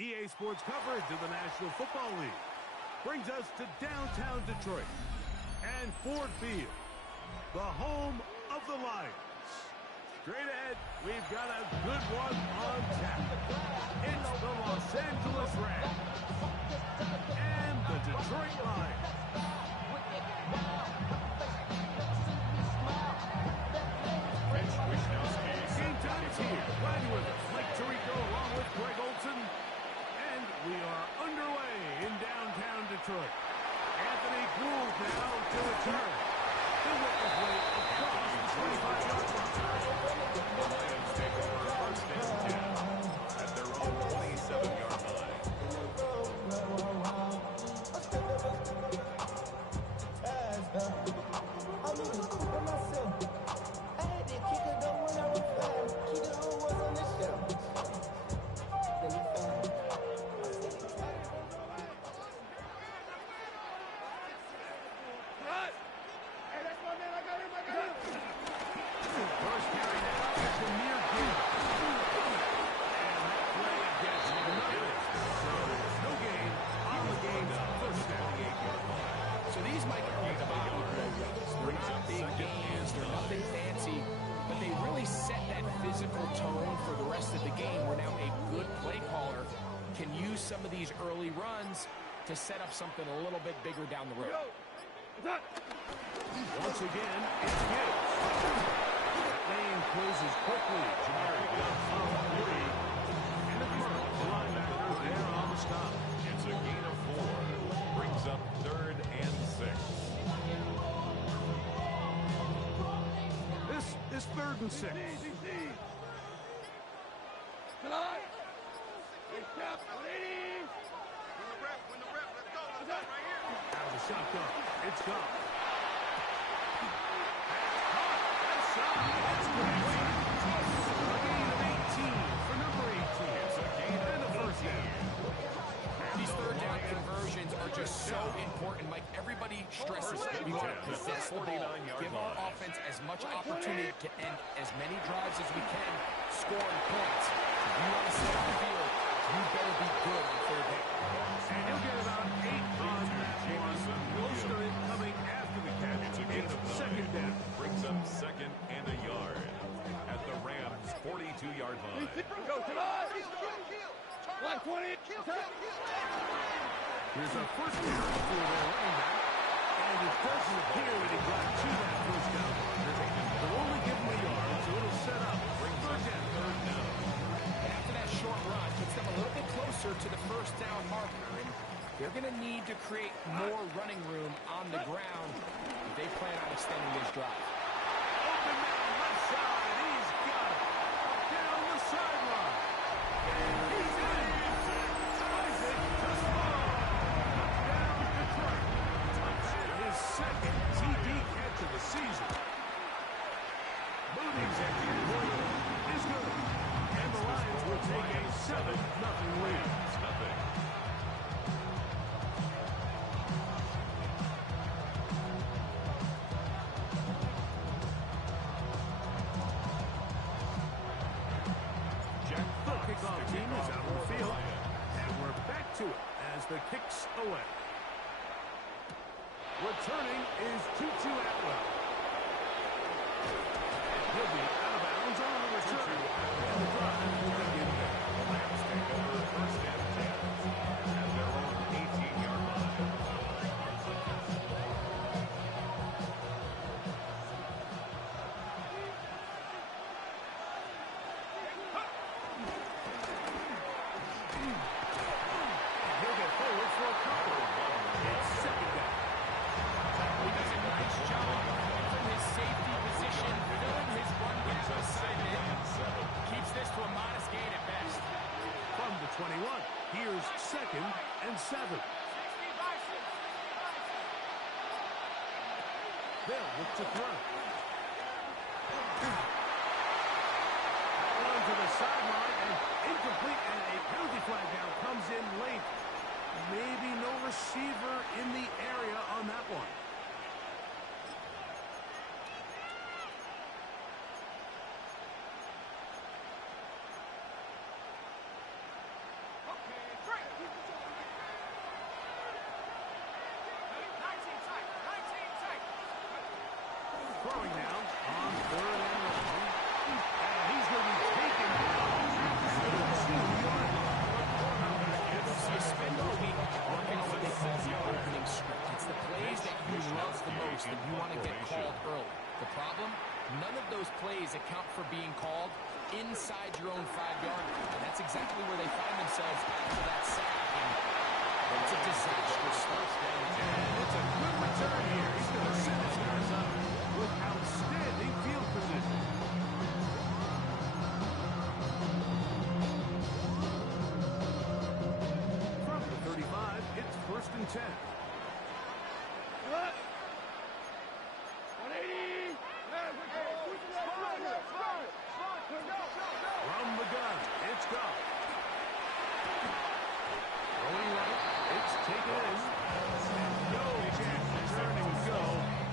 EA Sports coverage of the National Football League brings us to downtown Detroit and Ford Field, the home of the Lions. Straight ahead, we've got a good one on tap. It's the Los Angeles Rams and the Detroit Lions. Game time is here. Glad you're with us. Mike Tirico along with Greg Olson. And we are underway in downtown Detroit. Anthony Gould now to return. He'll make his way across the 25-yard line. The Lions take over first and 10 at their own 27-yard line. Some of these early runs to set up something a little bit bigger down the road. Once again, it's Gibbs. That lane closes quickly. Jamari Gibbs off three. And the linebacker there on the stop. It's a gain of 4. Brings up 3rd and 6. This 3rd and 6. Out of the shotgun. It's gone. That's complete. A gain of 18 for number 18. It's a gain and a first down. These third down conversions are just so important. Mike, everybody stresses that we want to possess the ball. Give our offense as much opportunity to end as many drives as we can, scoring points. If you want to stay on the field, you better be good on third down. And he'll get about 8 on that one. Most of it coming after the catch. It's second down. Brings up 2nd and a yard at the Rams' 42-yard line. Go to the 120. Here's a first down for their running back. And it doesn't appear that he got to that first down. They'll only give him a yard, so it'll set up. Third down. After that short run, gets them a little bit closer to the first down marker. And they're going to need to create more running room on the ground if they plan on extending this drive. Open man left side. He's got it. Down the sideline. And he's in. Isaac Tosmar. Touchdown Detroit. His second TD catch of the season. Moody's extra point is good. And the Lions will take a 7-0 lead. Kickoff team is out on the field, and we're back to it as the kicks away. Returning is Tutu Atwell. He'll be out of bounds on the return, and the drive will begin there. The Rams take over first and 10 at their own 18-yard line. He'll get forward for a couple. It's second down. He does a nice job from his safety position, filling his run gap assignment. Keeps this to a modest gain at best. From the 21, here's 2nd and 7. They'll look to throw. That one to the sideline and incomplete, and a penalty flag now comes in late. Maybe no receiver in the area on that one. Throwing now on 3rd and long. And he's going to be taken down at the 2-yard line. So you spend all week working on what they call the opening script. It's the plays that you love the most that you want to get called early. The problem? None of those plays account for being called inside your own 5-yard line. And that's exactly where they find themselves after that sack. And it's a disastrous start. And it's a good return here. He's going to set his guys up with outstanding field position. From the 35, it's 1st and 10. What? 180. From the gun, it's gone. Throwing right, it's taken in. And no chance to turn and go.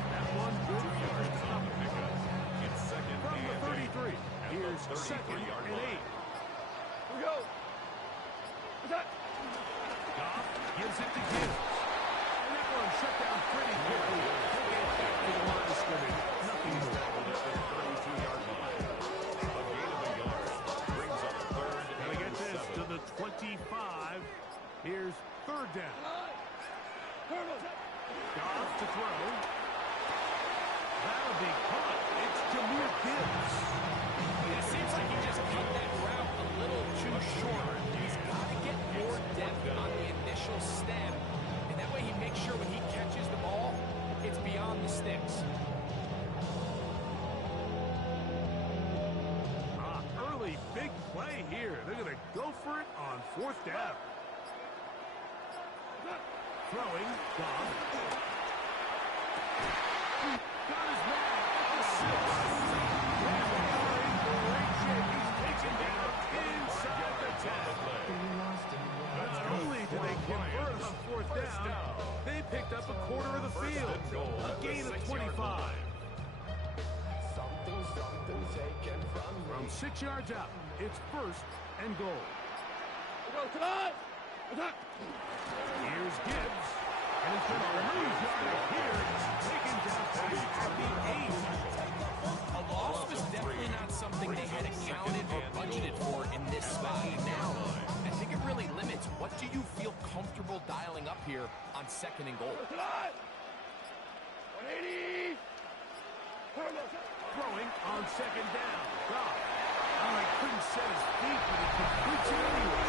That one good first stop. It's second From the and 33, here's 2nd and 8. Here we go. Attack. Goff gives it to Gibbs. And that one shut down pretty quickly. He'll get back to the line of scrimmage. Nothing more. tackled at the 32-yard line. A gain of a yard brings up 3rd Gotta get and this 7. to the 25. Here's 3rd down. Goff to throw. That'll be caught. It's Jameer Gibbs. It seems like he just cut that route a little too short. He's got to get more depth on the initial stem. And that way he makes sure when he catches the ball, it's beyond the sticks. Early big play here. They're going to go for it on 4th down. Throwing, Goff. Got his man at the 6. In great shape. He's taken down inside the 10. Not only do they convert on 4th down, they picked up a quarter of the field. A gain of 25. From 6 yards out, it's 1st and goal. Here's Gibbs. And he's going to lose yardage here. Taken down at the 8. A loss was definitely not something they had accounted or budgeted for in this spot. Now, I think it really limits what do you feel comfortable dialing up here on 2nd and goal. 180. Throwing on 2nd down. Goff. Oh, he couldn't set his feet, but he completes it anyway.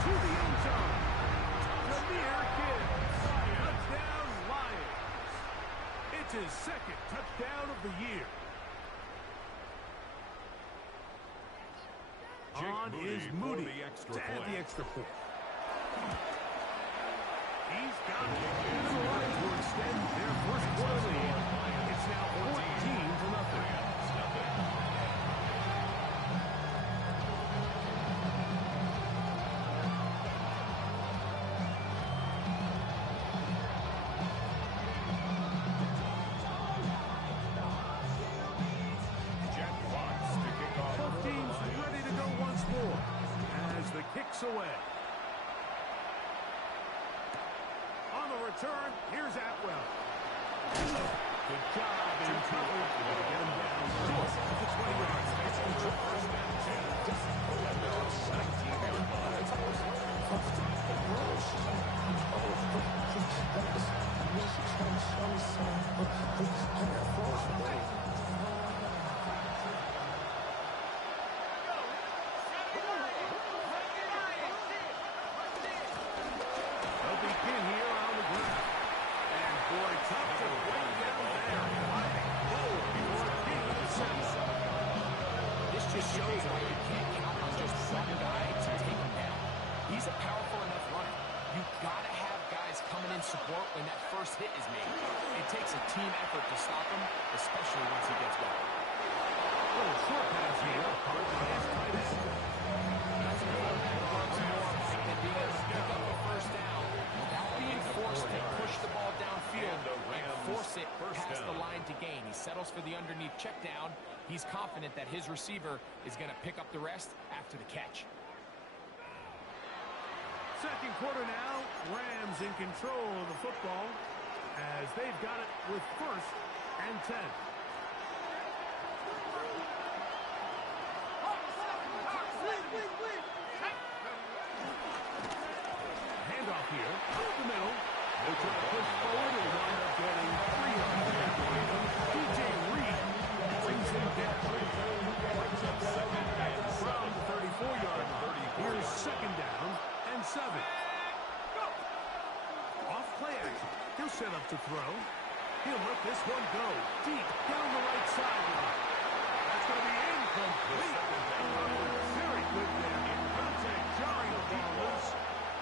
To the end zone. Jameer Gibbs. Touchdown, Lions. It's his 2nd touchdown of the year. On is Moody to add the extra point. He's got it. The Lions will extend their 1st quarter lead. It's now 14-0. Both teams ready to go once more as the kick's away. On the return, here's Atwell. Good job in coverage. Get him down short of the 20 yards. They'll begin here on the ground. And boy, tough to break down there. This just shows why you can't count on just one guy to take him down. He's a powerful enough runner. You've got to have guys coming in support when that first hit is made. It takes a team effort to stop him, especially once he gets going. Little short pass here. Caught by his tight end. Being able to pick up a 1st down without being forced to push the ball downfield and force it past the line to gain. He settles for the underneath check down. He's confident that his receiver is going to pick up the rest after the catch. 2nd quarter now. Rams in control of the football as they've got it with 1st and 10. Handoff here, up the middle. They try to push forward and wind up getting 3 yards there. DJ Reed brings him down. From the 34-yard line, here's 2nd down and 7. Off play action. He'll set up to throw. He'll let this one go deep down the right sideline. That's going to be incomplete. Very good there. Contact jarring the ball loose.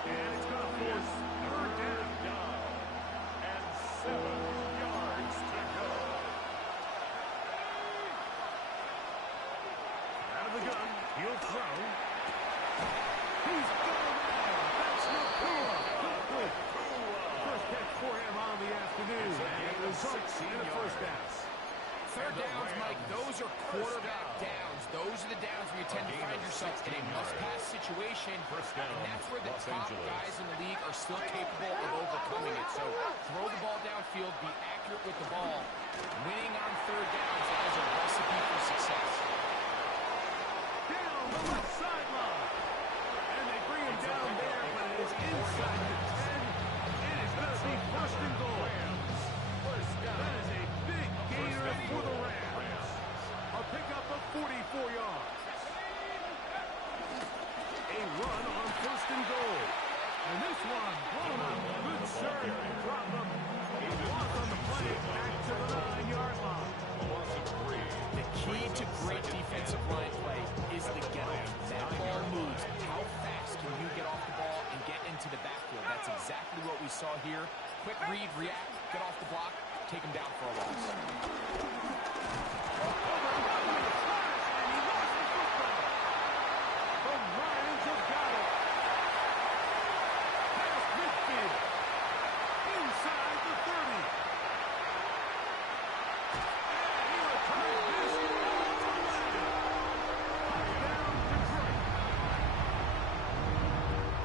And it's going to force 3rd down. And 7 yards to go. Out of the gun. He'll throw. He's going down. That's Nakua. First catch for him on the afternoon. And it results in a 1st down. 3rd downs, Mike, those are quarterback downs. Those are the downs where you tend to find yourself in a must-pass situation, and that's where the top guys in the league are still capable of overcoming it. So throw the ball downfield, be accurate with the ball. Winning on 3rd downs, that is a recipe for success. Down the left sideline. And they bring him down there, but it is inside the 10. It is going to be 1st and goal. That is a big gainer for the Rams. A pickup of 44 yards. A run on 1st and goal. And this one blown up. Good serve. Drop him. He lost on the play back to the 9-yard line. The key to great defensive line play is the get-off. That ball moves. How fast can you get off the ball and get into the backfield? That's exactly what we saw here. Quick read, react, get off the block, take him down for a loss. The Lions have got it. Past midfield. Inside the 30. And he returned this to touchdown, Detroit.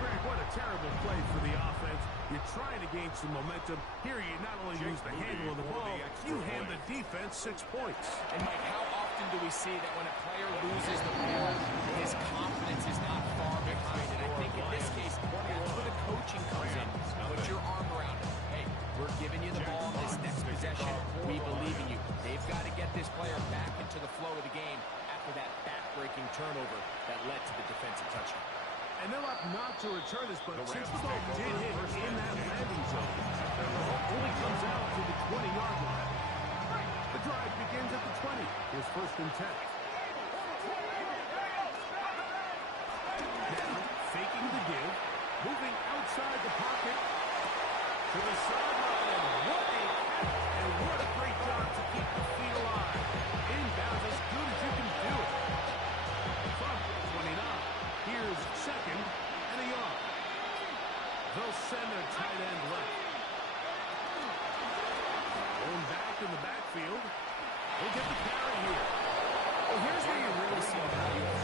Greg, what a terrible play for the offense. You're trying to gain some momentum. Here you not only lose the handle of the ball, you hand the defense 6 points. And Mike, how often do we see that when a player loses the ball, his confidence is not far behind? And I think in this case, that's where the coaching comes in. Put your arm around him. Hey, we're giving you the ball this next possession. We believe in you. They've got to get this player back into the flow of the game after that back-breaking turnover that led to the defensive touchdown. And they'll opt not to return this, but since the ball did hit in that landing zone, the ball only comes out to the 20-yard line. The drive begins at the 20. Here's 1st and 10. Now, faking the give, moving outside the pocket to the sideline. And what a catch, and what a great job to keep the feet alive. Inbounds as good as you can do it. From 29. Here's 2nd and a yard. They'll send their tight end left. Going back in the backfield. He'll get the carry here. Well, here's where you really see the value of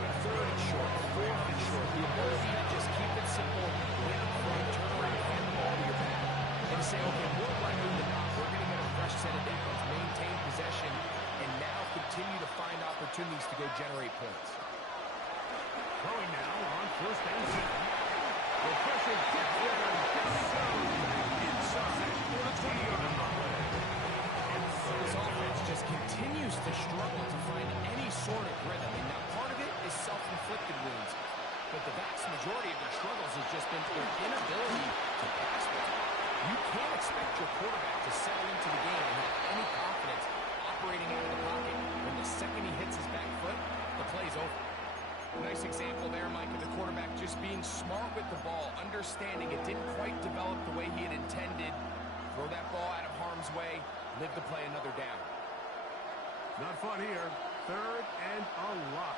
the 3rd and short, 4th and short. The ability to just keep it simple, win up front, turn around, hand the ball to your back, and say, okay, we're right in the knock. We're going to get a fresh set of downs, maintain possession, and now continue to find opportunities to go generate points. Throwing now on 1st and 10. The pressure gets there, and down he goes back inside for the 20-yard line. This offense just continues to struggle to find any sort of rhythm. And now part of it is self-inflicted wounds. But the vast majority of their struggles has just been their inability to pass the ball. You can't expect your quarterback to settle into the game and have any confidence operating out of the pocket. When the second he hits his back foot, the play's over. Nice example there, Mike, of the quarterback just being smart with the ball, understanding it didn't quite develop the way he had intended. Throw that ball out of harm's way, live to play another down. Not fun here. 3rd and a lot.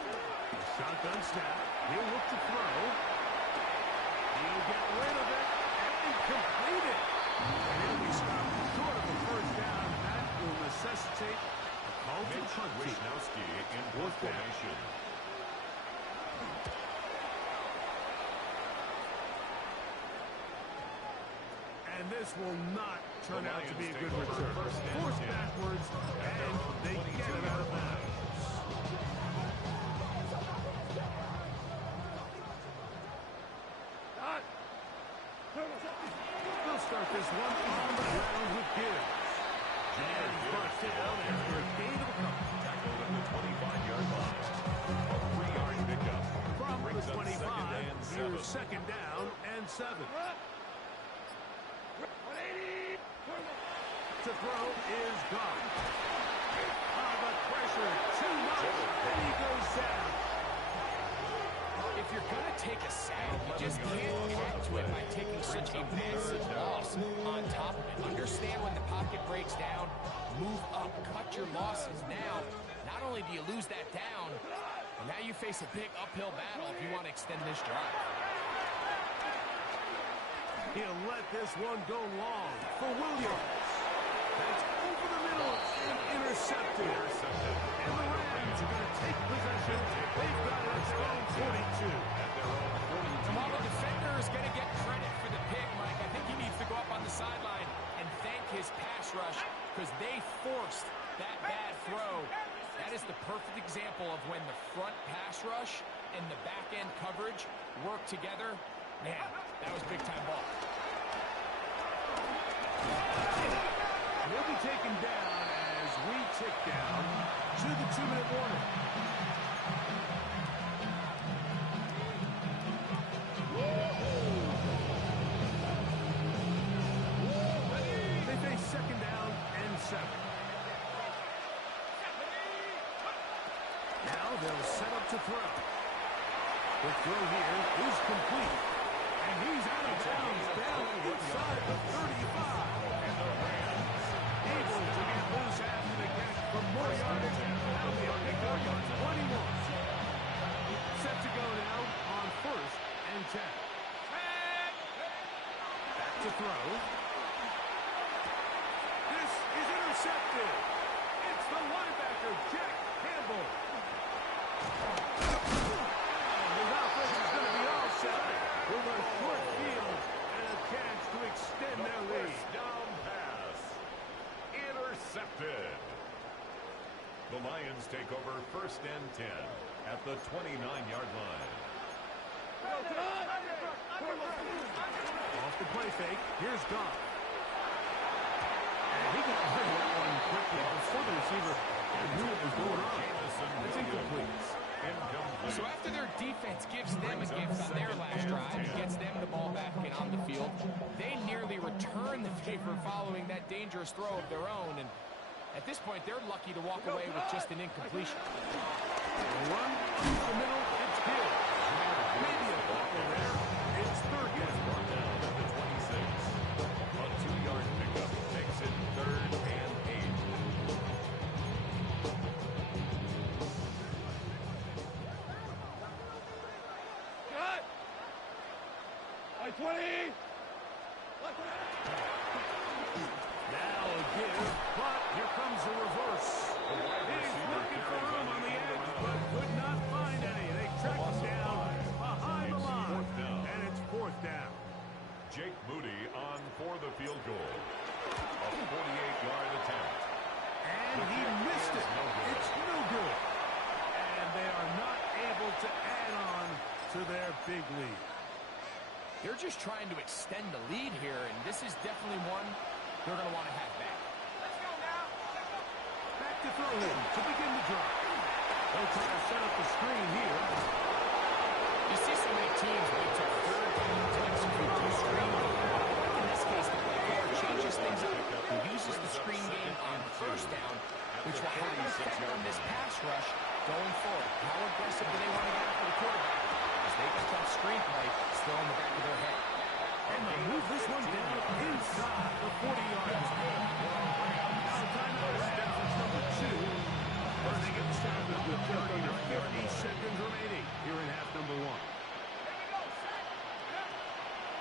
The shotgun snap. He'll look to throw. He'll get rid of it and complete it. And he'll be stopped short of a 1st down. That will necessitate call to punt. Wisnowski in formation. This will not turn out to be a good return. Forced backwards, and they get it out of bounds. They'll start this one on the ground with Gibbs. And he's brought down after a gain of a couple. Tackled at the 25-yard line. A 3-yard pickup. From the Brings up 25, here's second down and 7. To throw is gone. The pressure, too much, and he goes down. If you're going to take a sack, you just can't add to it by taking such a massive loss on top of it. Understand when the pocket breaks down, move up, cut your losses. Now, not only do you lose that down, but now you face a big uphill battle if you want to extend this drive. He'll let this one go long for Williams. That's over the middle and intercepted. And the Rams are going to take possession. They've got it at their own 42. And while the defender is going to get credit for the pick, Mike, I think he needs to go up on the sideline and thank his pass rush because they forced that bad throw. That is the perfect example of when the front pass rush and the back end coverage work together. Man, that was big-time ball. He'll be taken down as we tick down to the 2-minute warning. They face second down and 7. Now they'll set up to throw. The throw here is complete. And he's out of bounds down inside the 35. Able to get loose after the catch for more yardage. That'll be a pickup on 21. Set to go now on 1st and 10. Back to throw. This is intercepted. It's the linebacker, Jack Campbell. And his offense is going to be all set with a short field and a chance to extend their lead. Down pass. Intercepted. The Lions take over 1st and 10 at the 29-yard line. Off the play fake. Here's Goff. And he got rid of that one quickly before the receiver knew what was going on. It's incomplete. So after their defense gives them a gift on their last drive and gets them the ball back and on the field, they nearly return the favor following that dangerous throw of their own. And at this point, they're lucky to walk away with just an incompletion. Run through the middle. It's good. Maybe a bobble there. It's 3rd down. Brought down at the 26. A 2-yard pickup makes it 3rd and 8. Cut! 20! Now a give, but here comes the reverse. He's looking for room on the edge, but could not find any. They track him down behind the line, and it's 4th down. Jake Moody on for the field goal. A 48-yard attempt. And he missed it. It's no good. And they are not able to add on to their big lead. They're just trying to extend the lead here, and this is definitely one they're going to want to have back. Back to throw him to begin the drive. They'll try to set up the screen here. You see so many teams wait till 3rd down to execute the screen game. In this case, the play caller changes things up and uses the screen game on 1st down, which will have an effect on this pass rush going forward. How aggressive do they want to get after the quarterback? As they got that screen play still in the back of their head. And they move this one down inside the 40-yard line. Now timeout Rams number 2. Running it started with just under 50 seconds remaining here in half number 1.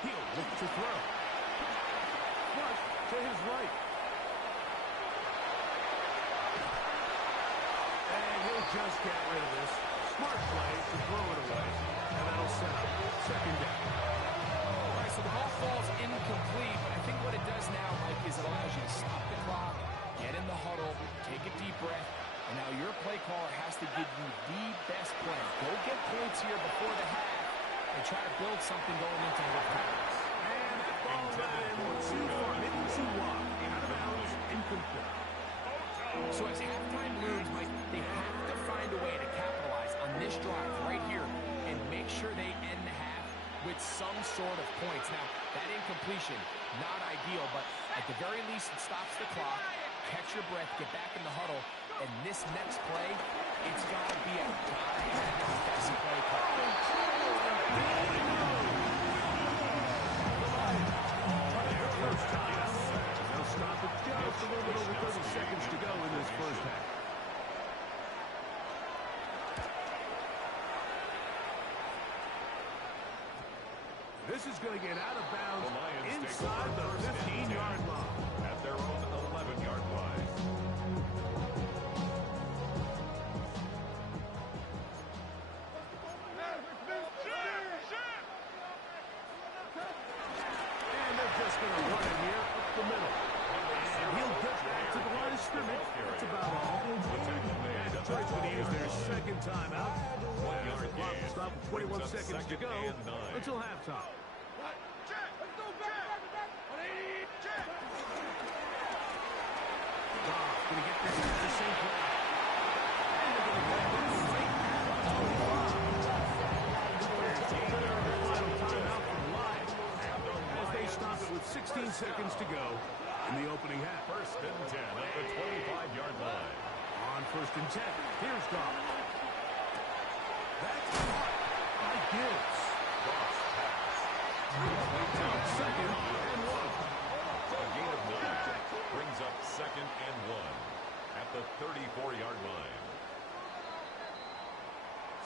He'll look to throw. Flush to his right. And he'll just get rid of this. Smart play to throw it away. And that'll set up second down. I So the ball falls incomplete, but I think what it does now, Mike, is it allows you to stop the clock, get in the huddle, take a deep breath, and now your play caller has to give you the best play. Go get points here before the half and try to build something going into the half. And that ball ran too far, maybe too wide. Out of bounds, incomplete. So as halftime looms, Mike, they have to find a way to capitalize on this drive right here and make sure they end the half with some sort of points. Now, that incompletion, not ideal, but at the very least, it stops the clock. Catch your breath, get back in the huddle, and this next play, it's got to be a best play call. First time out. They'll stop it just a little bit over 30 seconds to go in this first half. This is going to get out of bounds inside the 15-yard line. At their own 11-yard line. And they're just going to run it here up the middle. And he'll get back to the line of scrimmage. That's about all. And Detroit's going to use their second timeout. The clock will stop with 21 seconds to go until halftime. Going to get this at the same play. And they're going to back this right at the final timeout for the Lions as they stop it with 16 seconds to go in the opening half. First and 10 at the 25-yard line. On first and 10, here's Goff. That's caught by Gibbs. Cross pass. Second and 1. A gain of 9 brings up second and 1 at the 34-yard line.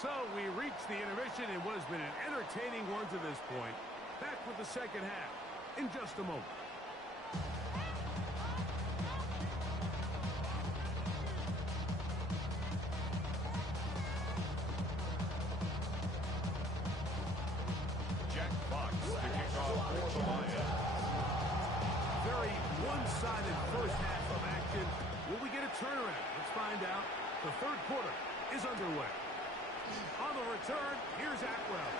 So we reach the intermission in what has been an entertaining one to this point. Back with the second half in just a moment. Jack Fox to kick off for the Lions. Very one-sided first half of action. Will we get a turnaround? Let's find out. The third quarter is underway. On the return, here's Atwell.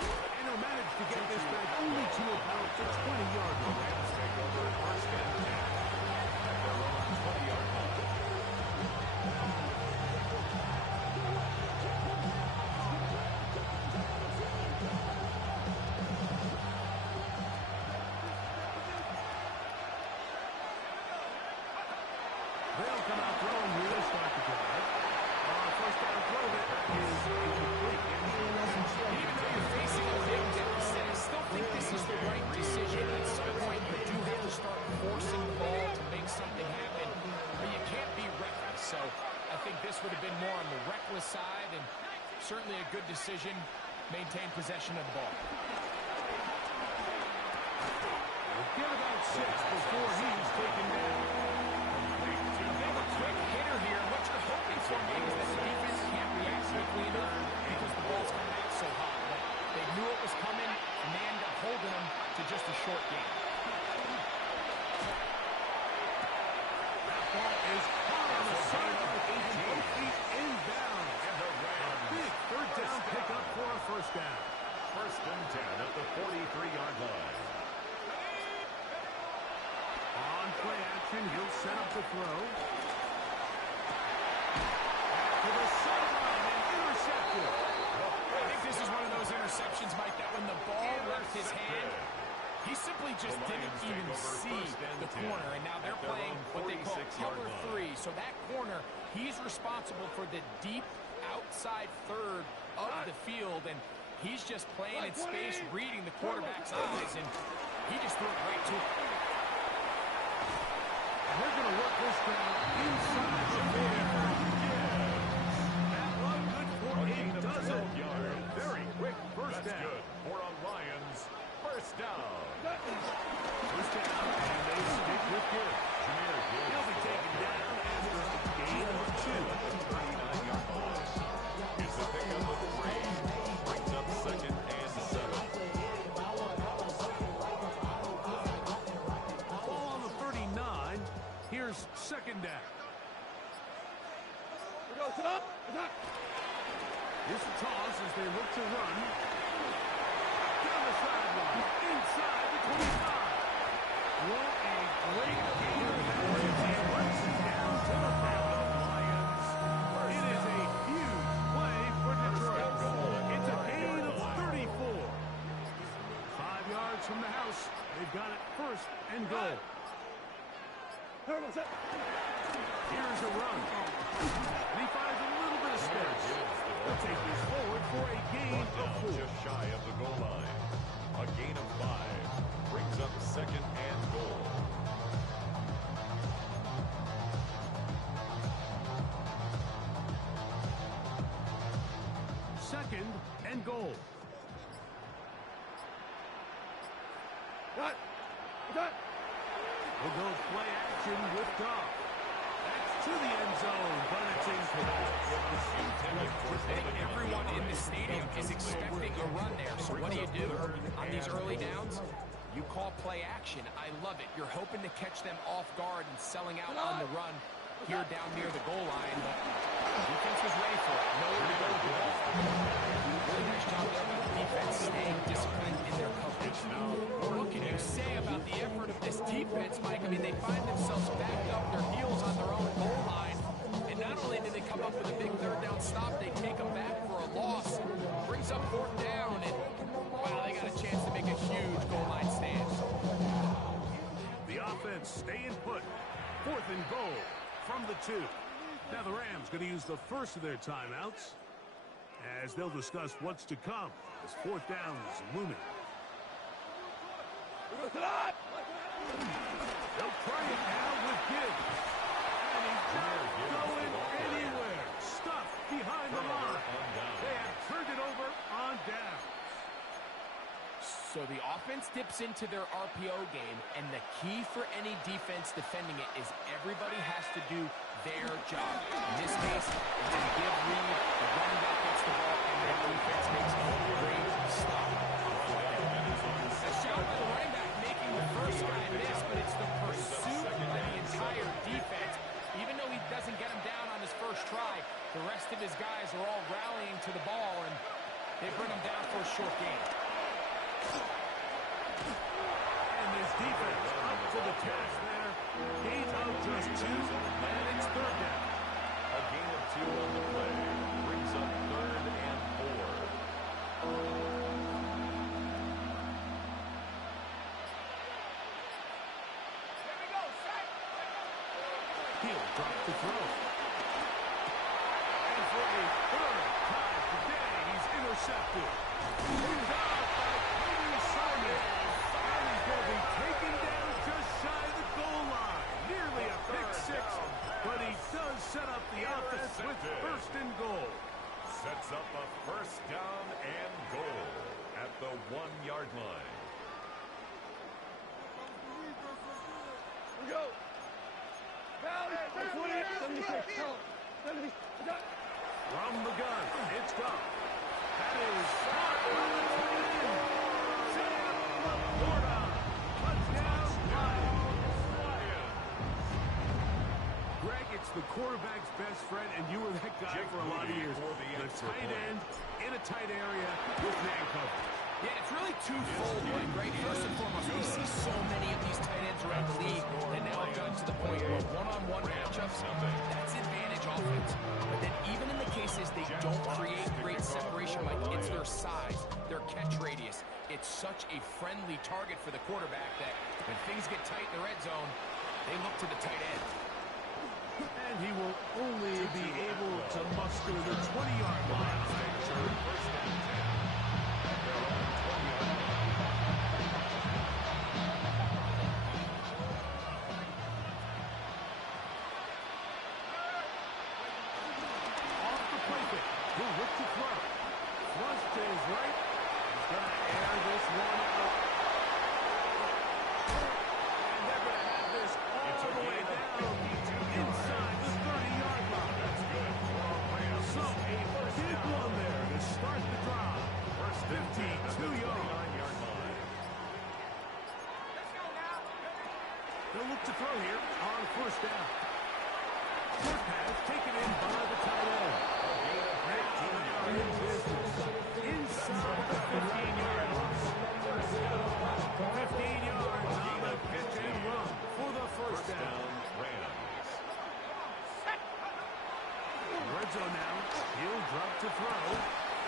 And he'll manage to get this back only to about the 20-yard line. Rams take over first and 10 at their own 20-yard line. They'll come out throwing here to start the drive. First down throw that is incomplete. Even though you're facing a big deficit, I still think this is the right decision. At some point, you do have to start forcing the ball to make something happen, but you can't be reckless. So I think this would have been more on the reckless side, and certainly a good decision. Maintain possession of the ball. We'll get about 6 before he's taken down. Quick hitter here. What you're hoping for, Mike, is that the defense can't react quickly enough because the ball's coming out so hot. But they knew it was coming, and they ended up holding them to just a short game. That ball is caught on the sideline, 8 feet inbound. And a Big third down pickup for a first down. First and 10 at the 43-yard line. On play action, he'll set up the throw. To the sideline and intercepted. I think this is one of those interceptions, Mike, that when the ball left his hand, he simply just didn't even see the corner. And now they're playing what they call cover 3. So that corner, he's responsible for the deep outside third of the field. And he's just playing in space, reading the quarterback's eyes. And he just threw it right to him. They're going to work this down inside the 40. That run good for a dozen. Very quick first down. That's good for a Lions first down. First down, and they stick with Gibbs. He'll be taken down after a gain of 2. At the 39-yard line. It's a pickup of 3. Brings up second and 7. Here's the toss as they look to run. Down the sideline, inside the 25. What a great game of brings it down to the 5 Lions. It is a huge play for Detroit. It's a gain of 34. 5 yards from the house. They've got it first and goal. Here's a run. And he finds a little bit of space. They'll take this forward for a gain of 4. Just shy of the goal line. A gain of 5. Brings up second and goal. Second and goal. We'll go play action with Goff. That's to the end zone, but it's incomplete. I think everyone in the stadium is expecting a run there. So what do? On these early downs, you call play action. I love it. You're hoping to catch them off guard and selling out on the run here down near the goal line. But the defense was ready for it. Nowhere to go with the ball. Really nice job there by the defense staying disciplined in their coverage. What can you say about the effort of this defense, Mike? I mean, they find themselves backed up their heels on their own goal line. And not only did they come up with a big third down stop, they take them back for a loss. Brings up 4th down, and wow, they got a chance to make a huge goal line stand. The offense staying put. 4th and goal from the 2. Now the Rams going to use the first of their timeouts as they'll discuss what's to come as 4th down is looming. They'll try it now with Gibbs. And he's not going anywhere. Stuffed behind the line. They have turned it over on downs. So the offense dips into their RPO game, and the key for any defense defending it is everybody has to do their job. In this case, it's a give read, the running back gets the ball, and their defense makes a great stop. A shot by the running back making the first guy miss, but it's the pursuit by the entire defense. Even though he doesn't get him down on his first try, the rest of his guys are all rallying to the ball, and they bring him down for a short gain. And his defense up to the task there. Gain of just 2, and it's 3rd down. A gain of 2 on the play. Brings up 3rd and 4. He'll drop the throw. And for a 3rd time today, he's intercepted. He's out by Peter Simon. And he's going to be taken down just shy of the goal line. Nearly a pick 6, but he does set up the offense with 1st and goal. Sets up a 1st down and goal at the 1-yard line. Go. From the gun, it's Goff. That is caught by the tight end. Sam Laporta. Touchdown, Lions. Greg, it's the quarterback's best friend, and you were that guy for a lot of years. The tight end in a tight area with man coverage. Yeah, it's really twofold, right, Greg? First and foremost, we see so many of these tight ends around the league that now have gotten to the point where one-on-one matchups, that's advantage offense. But then even in the cases they don't create great separation, like it's their size, their catch radius. It's such a friendly target for the quarterback that when things get tight in the red zone, they look to the tight end. And he will only be able to muster the 20-yard line. First down 10. They'll look to throw here on 1st down. Short pass taken in by the tight end. Now they are in business inside the 15-yard line. 15 yards on the pitch and run for the first down. Rams. Red zone now. He'll drop to throw.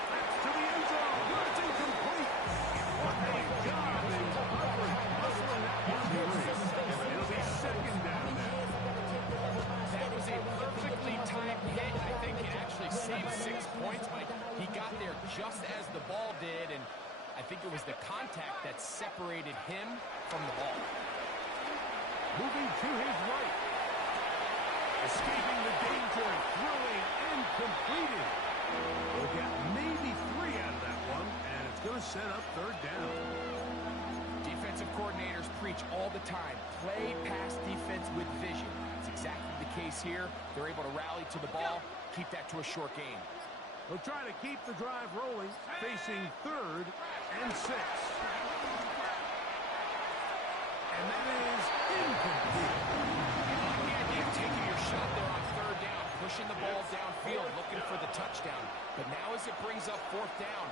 That's to the end zone. It's incomplete. What a job in covering, hustling that one through. It'll be second down now. That was a perfectly timed hit. I think it actually saved 6 points, Mike. He got there just as the ball did, and I think it was the contact that separated him from the ball. Moving to his right. Escaping the danger, throwing and completed. We'll get maybe 3 out of that one, and it's going to set up third down. Defensive coordinators preach all the time, play pass defense with vision. It's exactly the case here. They're able to rally to the ball, keep that to a short game. They'll try to keep the drive rolling, facing 3rd and 6. And that is incomplete. The idea of taking your shot there on 3rd down, pushing the ball downfield, looking for the touchdown. But now as it brings up 4th down,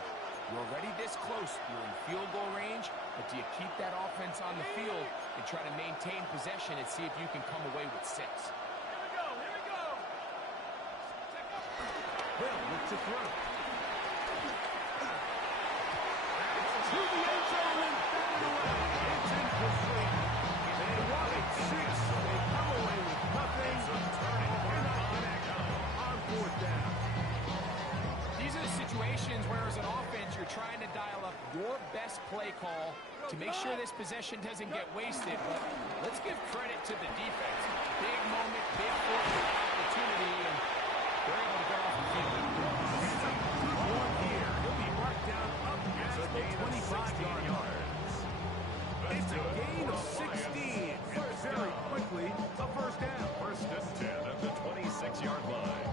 you're already this close. You're in field goal range, but do you keep that offense on the field and try to maintain possession and see if you can come away with 6? Well, look to throw. That's to the end zone and batted away. It's incomplete. They wanted 6. They come away with nothing. And cannot connect on 4th down. These are the situations where as an offense you're trying to dial up your best play call to make sure this possession doesn't get wasted. But let's give credit to the defense. Big moment, big opportunity, and they're able to get off the field. It's a good one here. He'll be marked down up at the 25-yard line. It's a gain of 16. And very quickly, a first down. 1st and 10 at the 26-yard line.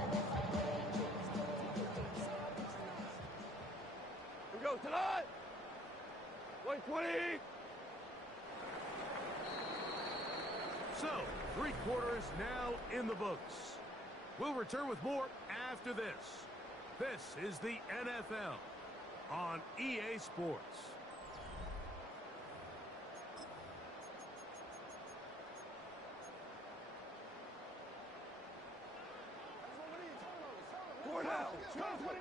Here we go, tonight. 120. So, 3 quarters now in the books. We'll return with more after this. This is the NFL on EA Sports. Four now. 29.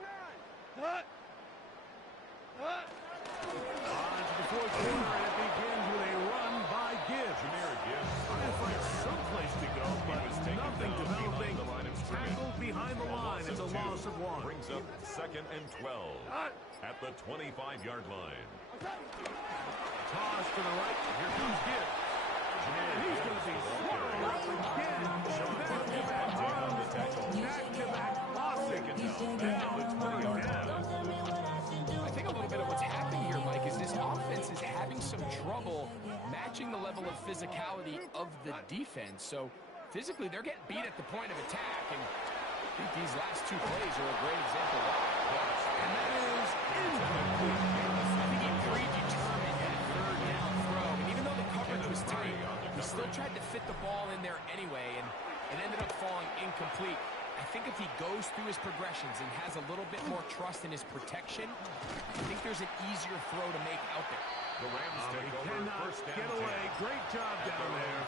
Hut. Hut. On to the 4th quarter, and it begins with a run by Gibbs. Trying to find someplace to go, but nothing developing. Tackled behind the line. It's a loss of 1. Brings up 2nd and 12 at the 25-yard line. Toss to the right. Here comes Gibbs. And he's going to be swallowed up again. Back-to-back runs. Back-to-back losses. Now it's 20 down. I think a little bit of what's happening here, Mike, is this offense is having some trouble matching the level of physicality of the defense. So physically, they're getting beat at the point of attack, and I think these last 2 plays are a great example of that. And that is incomplete. I think he predetermined that 3rd down throw, and even though the coverage was tight, he still tried to fit the ball in there anyway, and it ended up falling incomplete. I think if he goes through his progressions and has a little bit more trust in his protection, I think there's an easier throw to make out there. The Rams take He over cannot 1st and get 10. away. Great job down there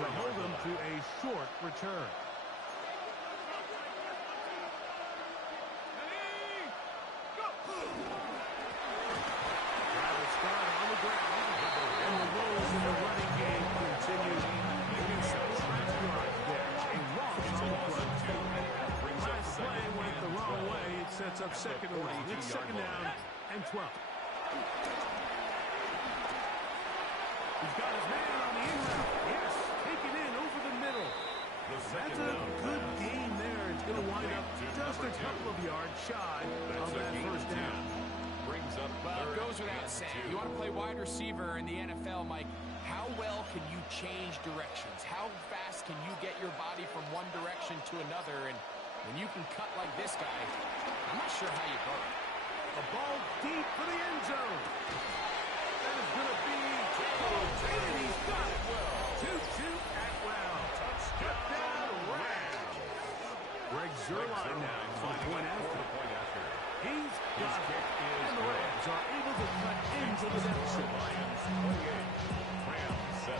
to hold him to a short return. Travis Scott on the ground, and the woes in the running game continue. Making some track yards there. A loss on the play. Last play went the wrong way. It sets up 2nd and long. It's 2nd down and 12. He's got his man on the in route. Yes, taken in over the middle. That's a good gain there. It's going to wind up just a couple of yards shy of that first down. Brings up Well, it goes without saying. You want to play wide receiver in the NFL, Mike, how well can you change directions? How fast can you get your body from one direction to another? And when you can cut like this guy, I'm not sure how you go. A ball deep for the end zone. That is going to be and he's got it. Tutu Atwell. Touchdown, Rams. Greg Zuerlein now on the point after. He's got it. And the Rams are able to cut into the deficit. Lions 28, Rams 7.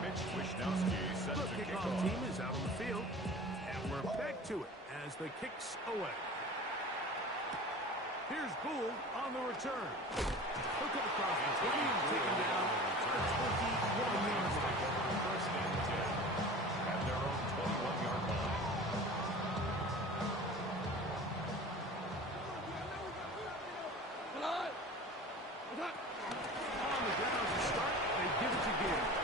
Mitch Wishnowsky set The to kick kickoff off. team is out on the field. And we're back to it as the kick's away. Here's Gould on the return. Look at the cross. Being taken down at the 21-yard line. First and 10 at their own 21-yard line. On the ground to start, they give it to Gibbs.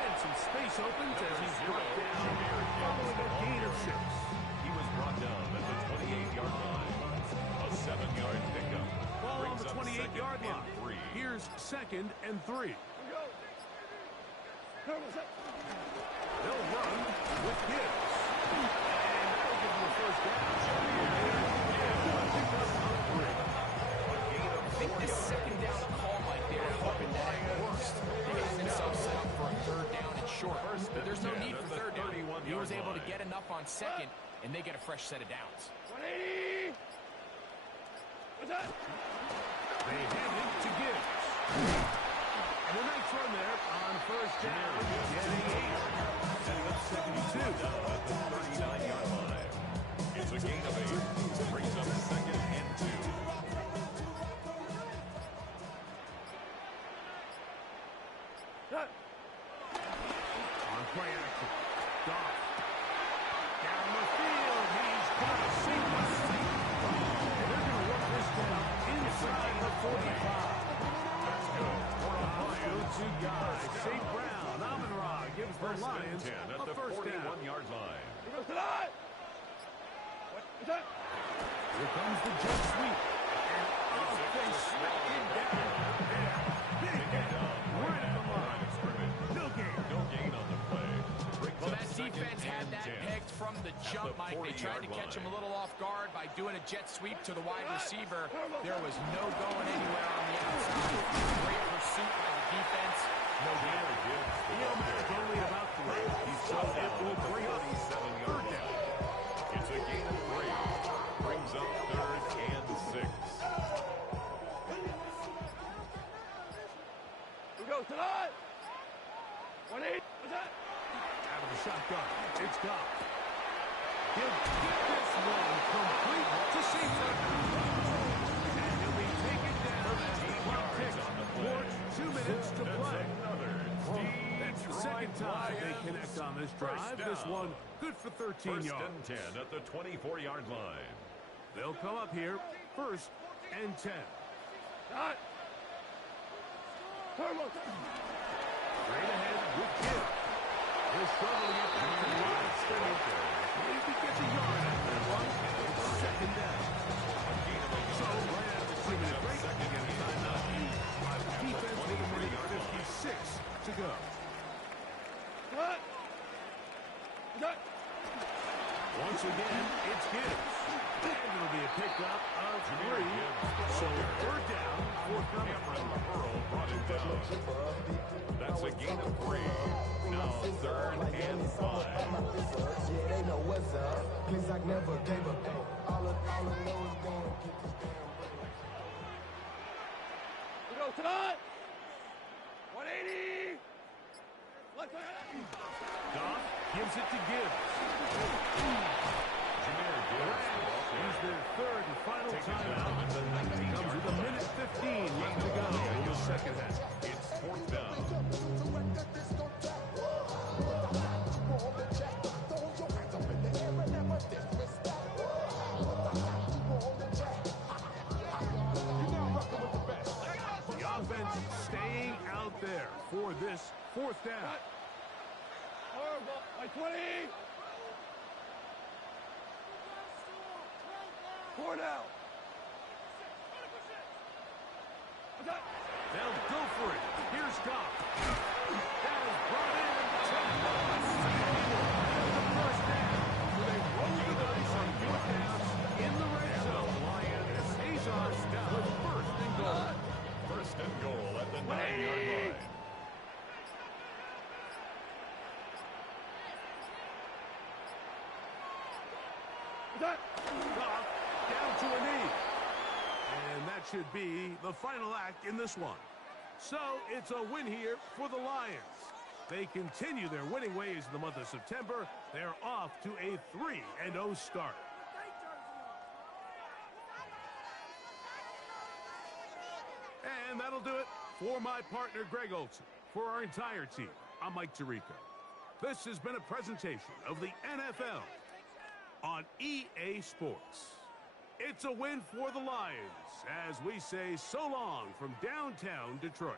And some space opens as he's brought down following a gain of 6. He was brought down at the 28-yard line. A 7-yard pickup. Ball on Brings the up 28-yard second line. and 3. Here's 2nd and 3. They'll run with Gibbs. And that'll give them a first down. I think this second down call might be hoping that at worst they got themselves set up for a third down and short. But there's no need for third down. He was able to get enough on second, and they get a fresh set of downs. 180. What's that? They hand it to Gibbs. And a nice run there on first down. Getting 8. Setting up 72. At the 39-yard line. It's a gain of 8. Brings up second and 2. On play action. Goff. Down the field. He's got a single. And they're going to work this down inside the 45. Let's go. Go-to guy. St. Brown. Amon-Ra gives the First Lions and 10 at a the first down. 41-yard line. Here goes tonight. What's that? Here comes the jet sweep. And oh, they smacked him down. Big hit. Right at the line. No gain. No gain on the play. Brings Well, up that second defense had and that 10. pegged from the jump, the Mike. They tried to 40-yard catch him a line. little off guard by doing a jet sweep to the wide receiver. There was no going anywhere on the outside. Great pursuit by the defense. No gain. He'll make only about 3. So it will bring up 47-yard line. It's a gain of 3. Brings up third and 6. Here goes tonight. 180. What's that? out of the shotgun. It's Goff. He'll get this one complete to safety. And he'll be taken down as the clock ticks towards 2 minutes to play. That's the second time they connect on this drive. This one good for 13 First yards. and 10 at the 24-yard line. They'll come up here, 1st and 10. Not. Turbo. Straight ahead with Gibbs. He'll struggle to get back to the line of scrimmage. Maybe gets a yard out of that one. It's 2nd down. So right out of the 2-minute break, they get a timeout used by the defense with a minute 56 to go. What? What? Once again, it's Gibbs. And it'll be a pickup of 3. So 3rd down, 4th coming. Cameron Earl brought it down. That's a gain of 3. Now 3rd and 5. Yeah, they know what's up. Cause I never gave up. All I know is gonna get this damn bread. Here goes tonight. 180. Let's go. Goff gives it to Gibbs. Jameer Gibbs Use their 3rd and final timeout. Comes with a minute 15 left to go in the second half. It's 4th down. The offense staying out there for this 4th down. Horrible. By 20. 4 down. What's that? They'll go for it. Here's Goff. That is brought in. The first down. They roll the dice on 4th down in the red zone. Lions stays on with 1st and goal. 1st and goal at the 9-yard line. What's that? Goff down to a knee. should be the final act in this one. So it's a win here for the Lions. They continue their winning ways in the month of September. They're off to a 3-0 start. And that'll do it for my partner, Greg Olson. For our entire team, I'm Mike Tirico. This has been a presentation of the NFL on EA Sports. It's a win for the Lions as we say so long from downtown Detroit.